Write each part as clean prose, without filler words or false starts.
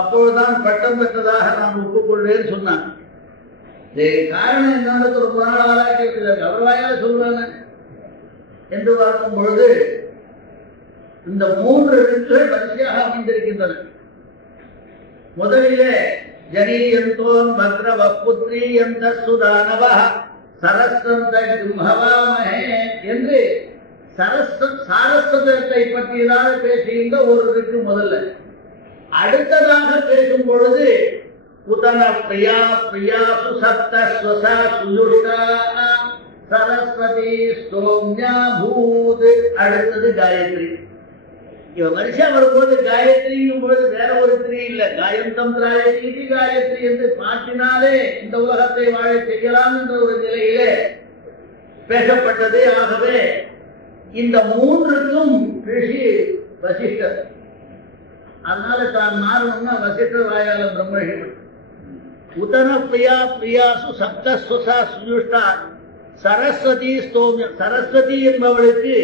அப்பொழுதுதான் பட்டம் பெற்றதாக நான் ஒப்புக்கொள்வேன்னு சொன்னான். காரணம் என்னன்னு ரொம்ப நாள் ஆராய்ச்சி அவர் வாயால சொல்றாங்க என்று பார்க்கும் பொழுது இந்த 3 எழுத்துகள் வரிசையாக அமைந்திருக்கின்றன. முதலிலே ஜனீயந்தோன் பத்ர வப்புத்ரி எந்த சுதானவ சரஸ்வந்த கும்பவாமஹே என்று சாரஸ்வதத்தை பற்றியதாக பேசுகின்ற ஒரு இருக்கு முதல்ல. அடுத்ததாக பேசும் பொழுது உதன பிரியா பிரியாசு சப்த ஸ்வசா சுயுஷ்டா சரஸ்வதி ஸ்தோம்யா பூத். அடுத்தது காயத்ரி. இவன் வரிசையா வரும்போது காயத்ரியும் பொழுது வேற ஒரு திரி இல்ல, காயந்தம் திராயத்ரி காயத்ரி என்று பாட்டினாலே இந்த உலகத்தை வாழ செய்யலாம் என்ற ஒரு நிலையிலே பேசப்பட்டது. ஆகவே இந்த 3க்கும் ரிஷி வசிஷ்டர். அதனால தான் மாறணும்னா வசிஷ்டர் வாயால பிரம்மஹி. உதன பிரியா பிரியாசு சப்தஸ்வசா சுயுஷ்டா சரஸ்வதி ஸ்தோம்ய. சரஸ்வதி என்பவளுக்கு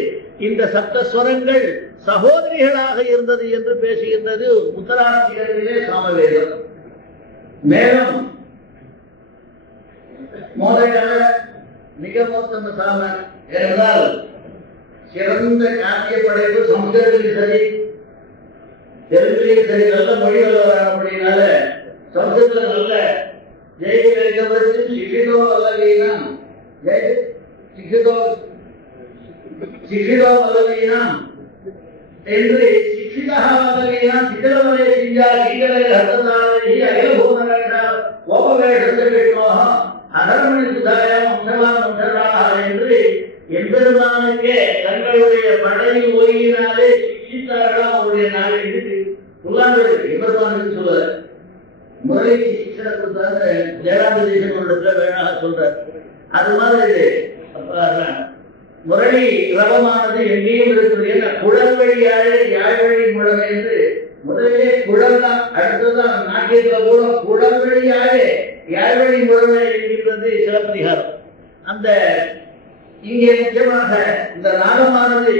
இந்த சப்தஸ்வரங்கள் சகோதரிகளாக இருந்தது என்று பேசுகின்றது உத்தராதிகாரியிலே சாமவேதம். மேலும் மோதகர மிக மோத்தம சாம என்றால் சிறந்த காப்பிய படைப்பு சம்ஸ்கிருதத்திலும் சரி தெலுங்கிலையும் சரி நல்ல மொழி வளரான அப்படின்னால சம்ஸ்கிருதம் நல்ல ஜெயகரிகவச்சும் சிஷிதோ அல்லவீனம் சிஷிதோ அல்லவீனம் என்று சிஷிதா அல்லவீனம் சித்திரவரை செஞ்சால் ஈகலை ஹர்த்ததாரி அகிலபூர்ண கோபவேஷோக அகரமணி சுதாயம் அம்சவான் அம்சராக என்று எம்பெருமானுக்கே தங்களுடைய படையில் ஒருங்கினாலே சிஷித்தார்களாம் அவருடைய நாளை எடுத்து சொல்லாமல் எம்பெருமானுக்கு சொல்ல முறைக்கு சிக்ஷனை கொடுத்தாங்க. ஜெயராமதேசன் வேணாக சொல்றார். அது மாதிரி முரளி ரவமானது எங்கேயும் இருக்குது. என்ன குழல் வழியாழை யாழ் வழி முழமை என்று முதலிலே குழல் தான், அடுத்ததான் நாட்டியத்தில் கூட குழல் வழியாழை யாழ் வழி முழமை என்கின்றது சிலப்பதிகாரம். அந்த இங்கே முக்கியமாக இந்த நாகமானது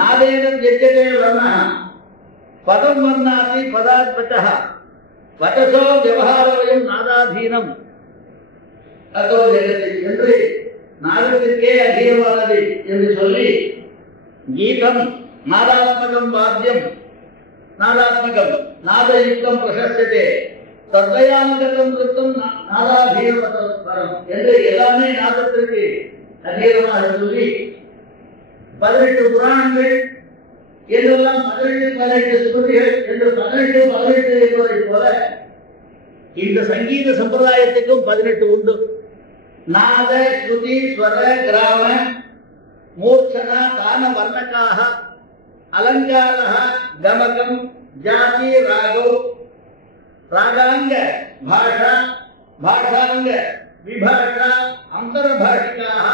நாதேனம் ஜெஜ்ஜதே வர்ணா பதம் வர்ணாதி பதாத்மதः வதசோ விவகாரவயம் நாதாதீனம் அதோ ஜெகதி என்று நாதத்திற்கே அதீனமானது என்று சொல்லி கீதம் நாதாத்மகம் வாத்தியம் நாதாத்மகம் நாதயுக்தம் பிரசஸ்யதே தத்வயானுகதம் கிருத்தம் நாதாதீனம் என்று எல்லாமே நாதத்திற்கு அதீனமாக சொல்லி 18 புராணங்கள் என்றெல்லாம் 18 ஸ்ருதிகள் என்று 18 என்பதை போல இந்த சங்கீத சம்பிரதாயத்துக்கும் 18 உண்டு. நாத ஸ்ருதி ஸ்வர கிராம மூர்ச்சனா தான வர்ணகாக அலங்காரः கமகம் ஜாதி ராகோ ராகாங்க பாஷா பாஷாங்க விபாஷா அந்தரபாஷிகாः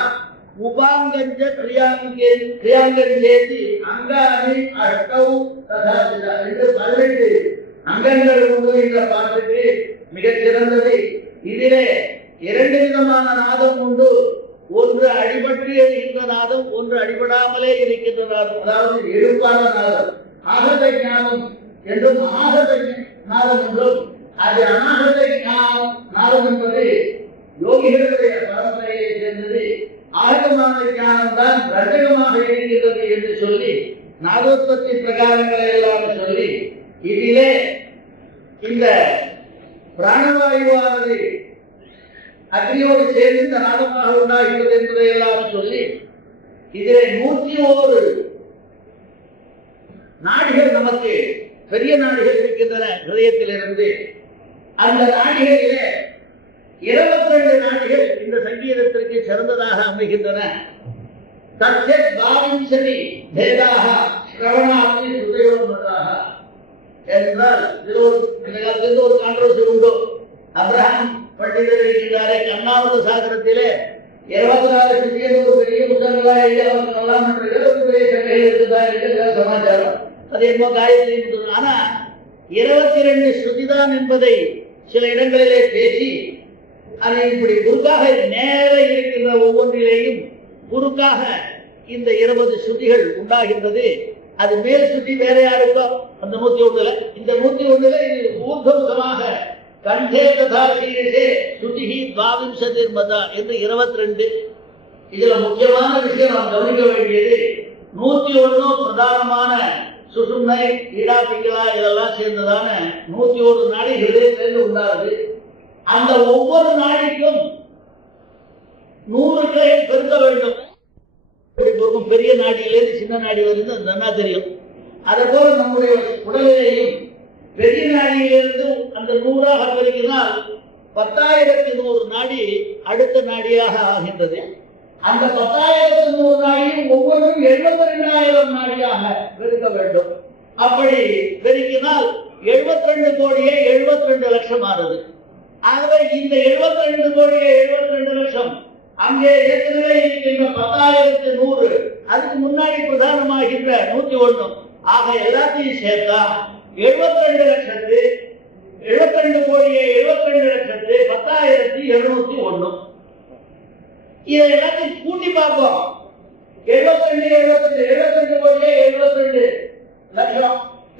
உபாங்கஞ்ச கிரியாங்கஞ்சேதி அங்கானி அஷ்டௌ ததா என்று 18 அங்கங்கள் உண்டு. இந்த பாட்டுக்கு மிகச் சிறந்தது. இதிலே 2 விதமான நாதம் உண்டு. ஒன்று அடிபட்டு இருக்கின்ற நாதம், ஒன்று அடிபடாமலே இருக்கின்ற நாதம். அதாவது எழுப்பான நாதம் ஆகத ஞானம் என்றும் ஆகத நாதம் என்றும். அது அநாகத நாதம் என்பது யோகிகளுடைய பரம்பரையை சேர்ந்தது. ஆகமான ஞானம் தான் ரஜகமாக இருக்கின்றது என்று சொல்லி நாதோத்பத்தி பிரகாரங்களை எல்லாம் சொல்லி இதிலே இந்த பிராணவாயுவானது அக்னியோடு சேர்ந்து இந்த நாதமாக உண்டாகிறது என்பதை எல்லாம் சொல்லி இதிலே 101 நாடிகள் நமக்கு பெரிய நாடிகள் இருக்கின்றன ஹிருதயத்திலிருந்து. அந்த நாடிகளிலே 22 நாடிகள் இந்த சங்கீதத்திற்கு சிறந்ததாக அமைகின்றன. தத்யத் பாவிஞ்சதி பேதாக ஸ்ரவணாதி சுதயோமதாக என்றால் இது ஒரு கான்ட்ரோவர்சி உண்டு. அப்ரஹாம் பண்டிதர் இருக்கிறாரே கர்ணாவத சாகரத்திலே 24 சிறிய ஒரு பெரிய புத்தகங்களாக எழுதலாம் என்ற 7 பெரிய சங்கைகள் இருக்கிறார் என்ற சமாச்சாரம். அது என்னமோ காயத்ரி. ஆனா 22 ஸ்ருதிதான் என்பதை சில இடங்களிலே பேசி அதை இப்படி குறுக்காக நேர இருக்கின்ற ஒவ்வொன்றிலேயும் குறுக்காக இந்த 20 ஸ்ருதிகள் உண்டாகின்றது. அது மேல் சுத்தி வேற யாருக்கோ அந்த 101ல இந்த 101ல இது ஊர்தவசமாக கண்டே ததா சீரே சுதிஹி துவாவிம்சதிர்மதா என்று 22. இதுல முக்கியமான விஷயம் நாம் கவனிக்க வேண்டியது 101 பிரதானமான சுசும்னை ஈடா பிங்களா இதெல்லாம் சேர்ந்ததான 101 நாடிகளே சேர்ந்து உண்டாது. அந்த ஒவ்வொரு நாடிக்கும் 100 கிளைகள் பெருக்க வேண்டும். பெரிய நாடியிலிருந்து சின்ன நாடி வருது நல்லா தெரியும். அதே போல நம்முடைய உடலிலேயும் பெரிய நாடியிலிருந்து அந்த 100ஆக பெருக்கினால் 10,100 நாடி அடுத்த நாடியாக ஆகின்றது. அந்த 10,100 நாடியும் ஒவ்வொன்றும் 72,000 நாடியாக பெருக்க வேண்டும். அப்படி பெருக்கினால் 72 கோடியே 72 லட்சம் ஆனது. ஆகவே இந்த 72 கோடியே 72 லட்சம் அங்கே ஏற்கனவே இருக்கின்ற 10,100 அதுக்கு முன்னாடி பிரதானமாகின்ற 101 ஆக எல்லாத்தையும் சேர்த்தா 72 லட்சத்து 72 கோடியே 72 லட்சத்து 10,701. இதை எல்லாத்தையும் கூட்டி பார்ப்போம். 72 கோடியே 72 லட்சம்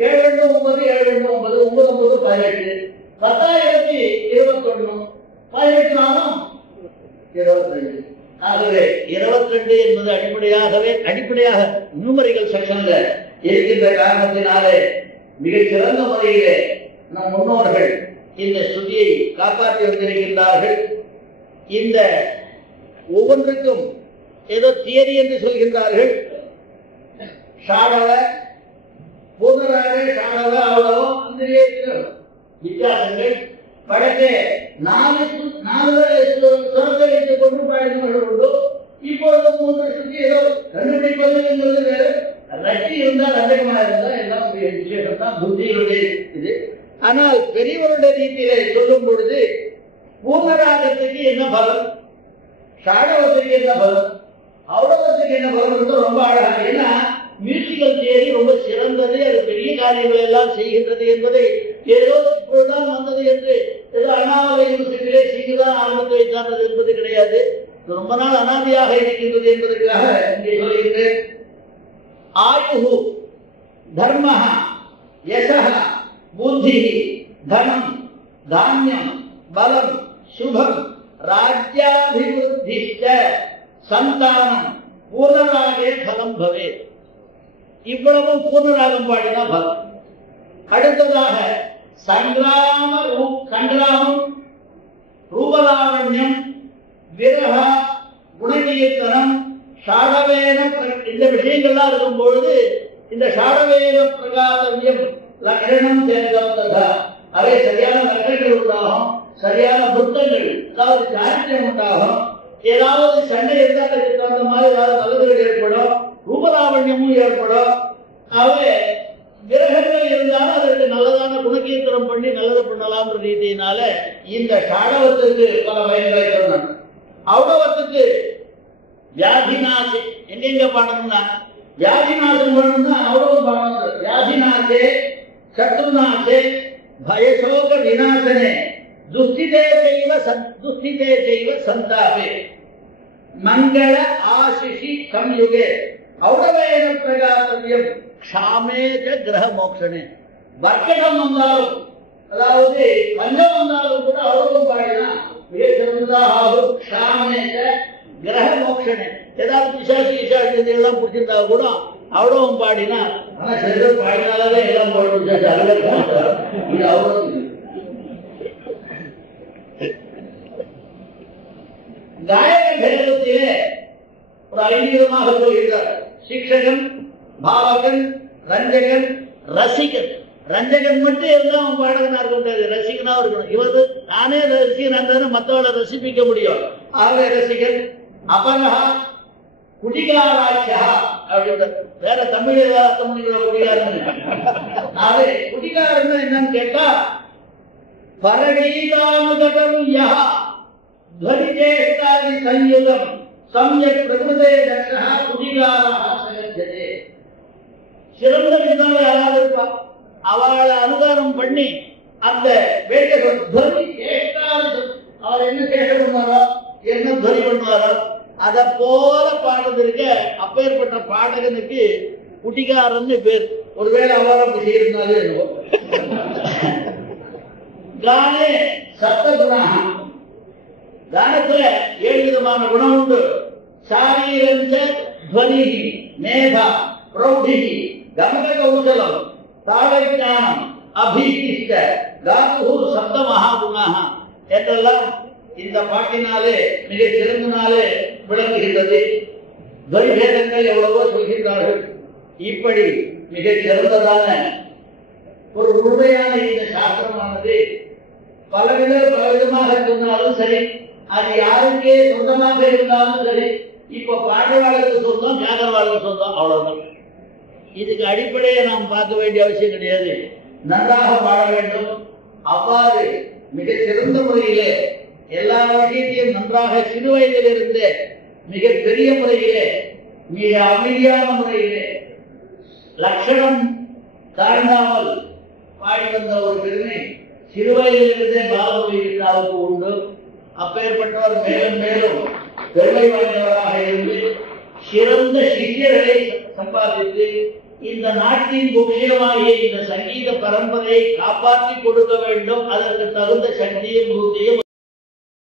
729 18 10,021 18 நாளும் 22. ஆகவே 22 என்பது அடிப்படையாக நியூமரிக்கல் செக்ஷன்ல இருக்கின்ற காரணத்தினாலே மிகச் சிறந்த முறையிலே நம் முன்னோர்கள் இந்த ஸ்ருதியை காப்பாற்றி வந்திருக்கின்றார்கள். இந்த ஒவ்வொன்றுக்கும் ஏதோ தியரி என்று சொல்கின்றார்கள். ஷாடவ பூர்ணராக ஷாடவ அவ்வளவோ அந்த வித்தியாசங்கள் வடக்கே 4 சுரத்தை வைத்துக் கொண்டு பாடினவர்கள் உண்டு. இப்பொழுது 3 சுற்றி ஏதோ கண்டுபிடிப்பது என்பது வேறு. ரட்டி இருந்தால் அதிகமாக இருந்தால் எல்லாம் விசேஷம் தான் புத்திகளுடைய இது. ஆனால் பெரியவருடைய ரீதியிலே சொல்லும் பொழுது பூர்ணராகத்துக்கு என்ன பலம், ஷாடவத்துக்கு என்ன பலம், அவ்வளவத்துக்கு என்ன பலம் ரொம்ப அழகா. ஏன்னா மியூசிக்கல் தியரி ரொம்ப சிறந்தது, அது பெரிய காரியங்கள் எல்லாம் செய்கின்றது என்பதை ஏதோ இப்பொழுதுதான் வந்தது என்று ஏதோ அண்ணாமலை யூனிவர்சிட்டியிலே சீக்கிரம் ஆரம்பித்து வைத்தார்கள் என்பது கிடையாது. ரொம்ப நாள் அனாதியாக இருக்கின்றது என்பதற்காக இங்கே சொல்கின்றேன். ஆயுஹு தர்மஹ யசஹ புத்திஹி தனம் தானியம் பலம் சுபம் ராஜ்யாபிவிருத்திஷ்ட சந்தானம் பூர்ணராகே பலம் பவேத். இவ்வளவும் பூர்ணராகம் பாடினா பலம். அடுத்ததாக சங்கிராமம் ரூபலாவண்யம் விரக குணகீர்த்தனம் ஷாடவேன இந்த விஷயங்கள்லாம் இருக்கும் பொழுது இந்த ஷாடவேன பிரகாசவியம் லட்சணம் சேர்ந்ததா அவை சரியான லட்சணங்கள் உண்டாகும், சரியான புத்தங்கள் அதாவது சாரித்தியம் உண்டாகும். ஏதாவது சண்டை இருந்தால் அதுக்கு தகுந்த மாதிரி ஏதாவது நல்லதுகள் ஏற்படும், ரூபலாவண்யமும் ஏற்படும். அவை விரகங்கள் இருந்தாலும் அதற்கு நல்லதான குணகீர்த்தனம் பண்ணி நல்லது பண்ணலாம் ரீதியினால இந்த ஷாடவத்துக்கு பல பயன்களை சொன்னாங்க. அவ்வளவத்துக்கு வியாதிநாசே எங்கெங்க பாடணும்னா வியாதிநாசம் பண்ணணும்னா அவ்வளவு பாடணும். வியாதிநாசே சத்ருநாசே பயசோக விநாசனே துஸ்திதே செய்வ சந்தாபே மங்கள ஆசிஷி சம்யுகே ஔடவேன பிரகாசவியம் க்ஷாமேஜ கிரக மோக்ஷனே. வர்க்கடம் வந்தாலும் அதாவது பஞ்சம் வந்தாலும் கூட அவ்வளவு பாடினா மிக சிறந்ததாக ஆகும். க்ஷாமேஜ கிரக மோக்ஷனே. ஏதாவது பிசாசி எல்லாம் பிடிச்சிருந்தா கூட அவ்வளவும் பாடினா ஆனா சில பாடினாலே எல்லாம் போடணும். இது அவ்வளவு காயக பேதத்திலே ஒரு 5 விதமாக சொல்கிறார். சிக்ஷகன், பாவகன், ரஞ்சகன், ரசிகன். ரஞ்சகன் மட்டும் எல்லாம் பாடகனா இருக்க முடியாது, ரசிகனா இருக்கணும். இவரு நானே ரசிகனா இருந்தாலும் மற்றவளை ரசிப்பிக்க முடியும். ஆகவே ரசிகன். அபரஹா குடிகாராட்சியா அப்படின்ற வேற தமிழ் அர்த்தம் குடிகாரன். ஆகவே குடிகாரன் என்னன்னு கேட்டா பரகீதானுகடம் யா த்வரிஜேஷ்டாதி சம்யுகம் சம்யக் பிரகிருதே தர்ஷா குடிகாரஹ சயஜ்ஜதே. சிறந்த விதமாக யாராவது இருப்பா, அவளை அனுகாரம் பண்ணி அந்த வேட்டைகள் துவனி கேட்டாரு அவர் என்ன கேட்க பண்ணுவாரோ என்ன துவனி பண்ணுவாரோ அதை போல பாடுறதுக்கு அப்பேற்பட்ட பாடகனுக்கு குட்டிக்காரன்னு பேர். ஒருவேளை அவரம் செய்யிருந்தாலே கானே சப்த குணம். கானத்துல 7 விதமான குணம் உண்டு. சாரீரஞ்ச துவனிஹி மேதா பிரௌಢிஹி கமக கௌசலம் தாவஞானம் அபீதிஷ்ட காதுஹு சப்த மகாகுணாஹ என்றெல்லாம் இந்த பாட்டினாலே மிக சிறந்தனாலே விளங்குகின்றது. துவைபேதங்கள் எவ்வளவோ சொல்கின்றார்கள். இப்படி மிக சிறந்ததான ஒரு உண்மையான இந்த சாஸ்திரமானது பலவிதமாக சொன்னாலும் சரி, அது யாருக்கே சொந்தமாக இருந்தாலும் சரி, இப்ப பாண்டவாளுக்கு சொந்தம், யாதவாளுக்கு சொந்தம், அவ்வளவுதான். இதுக்கு அடிப்படையை நாம் பார்க்க வேண்டிய அவசியம் கிடையாது. நன்றாக வாழ வேண்டும். அவ்வாறு மிக சிறந்த முறையிலே எல்லா விஷயத்தையும் நன்றாக சிறு வயதிலிருந்து மிக பெரிய முறையிலே மிக அமைதியான முறையிலே லட்சணம் தாழ்ந்தாமல் பாடி வந்த ஒரு பெருமை சிறு வயதிலிருந்தே பாலமுருகனுக்கு உண்டு. அப்பேற்பட்டவர் மேலும் மேலும் பெருமை வாய்ந்தவராக இருந்து சிறந்த சிஷ்யர்களை சம்பாதித்து இந்த நாட்டின் முக்கியமாகிய இந்த சங்கீத பரம்பரையை காப்பாற்றி கொடுக்க வேண்டும். அதற்கு தகுந்த சக்தியும் பூர்த்தியும்